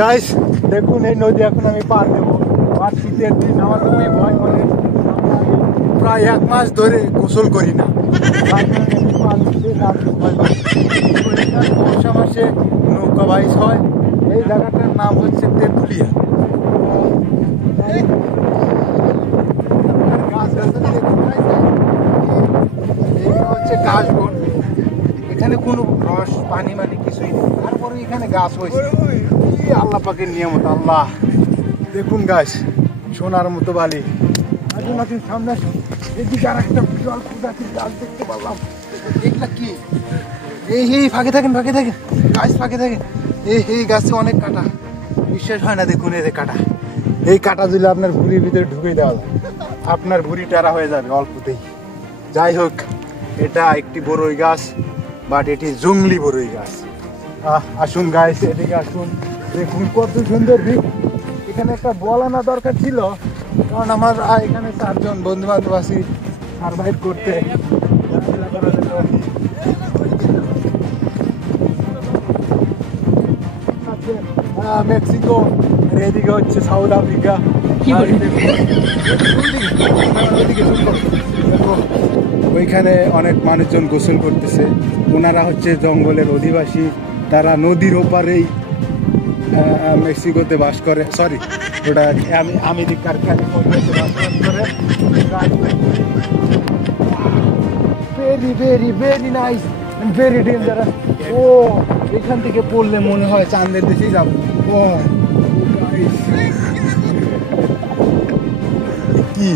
Guys দেখুন এই নদী এখন আমি পার দেবো। আর শীতের দিন আমার খুবই ভয় করে, প্রায় 1 মাস ধরে গোসল করি না। বর্ষা মাসে নৌকা বাইচ হয়। এই জায়গাটার নাম হচ্ছে তেঁতুলিয়া। হচ্ছে কাশবন, এখানে কোনো রস পানি মানে কিছুই নেই, তারপরে এখানে গাছ হয়েছে। আল্লাহ পাকের নিয়ামত। আল্লাহ দেখুন গাছ সোনার মতো বালি। সামনে এদিকে আর একটা বিশাল প্রজাতির গাছ দেখতে পারলাম। এগুলা কি? এই ফাঁকে থাকেন গাছ ফাঁকে থাকেন। এই গাছে অনেক কাঁটা, বিশ্বাস হয় না। দেখুন এই কাঁটা, এই কাঁটা দিলে আপনার ভুঁড়ির ভিতরে ঢুকে দেওয়া যায়, আপনার ভুঁড়ি টেরা হয়ে যাবে অল্পতেই। যাই হোক, এটা একটি বড়ই গাছ, বাট এটি জঙ্গলি বড়ই গাছ। আসুন গাইস, এদিকে আসুন, দেখুন কত সুন্দর ভিউ। এখানে একটা বল আনা দরকার ছিল, কারণ আমার এখানে 4 জন বন্ধু বান্ধব আছি সার্ভাইভ করতে। মেক্সিকো, এদিকে হচ্ছে সাউথ আফ্রিকা। ওইখানে অনেক মানুষজন গোসল করতেছে। ওনারা হচ্ছে জঙ্গলের অধিবাসী, তারা নদীর ওপারেই মেক্সিকোতে বাস করে। সরি, ওটা আমেরিকার ক্যালিফোর্নিয়াতে বসবাস করে। Very very very nice, very dangerous. ও এখান থেকে পড়লে মনে হয় চাঁদের দেশেই যাবো। ও কি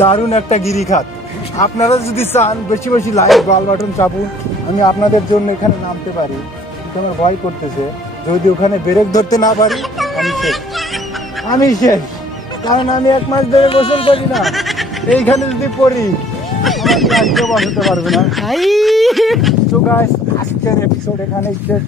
দারুণ একটা গিরিখাত। আপনারা যদি চান বেশি বেশি লাইক বল বাটন চাপুন, আমি আপনাদের জন্য এখানে নামতে পারি। আমার ভয় করতেছে, যদি ওখানে ব্রেক ধরতে না পারি আমি শেষ, কারণ আমি 1 মাস ধরে গোসল করি না। এইখানে যদি পড়ি আমাকে আর কেউ বাঁচাতে পারবে না। তো গাইস, আজকের এপিসোড এখানেই শেষ।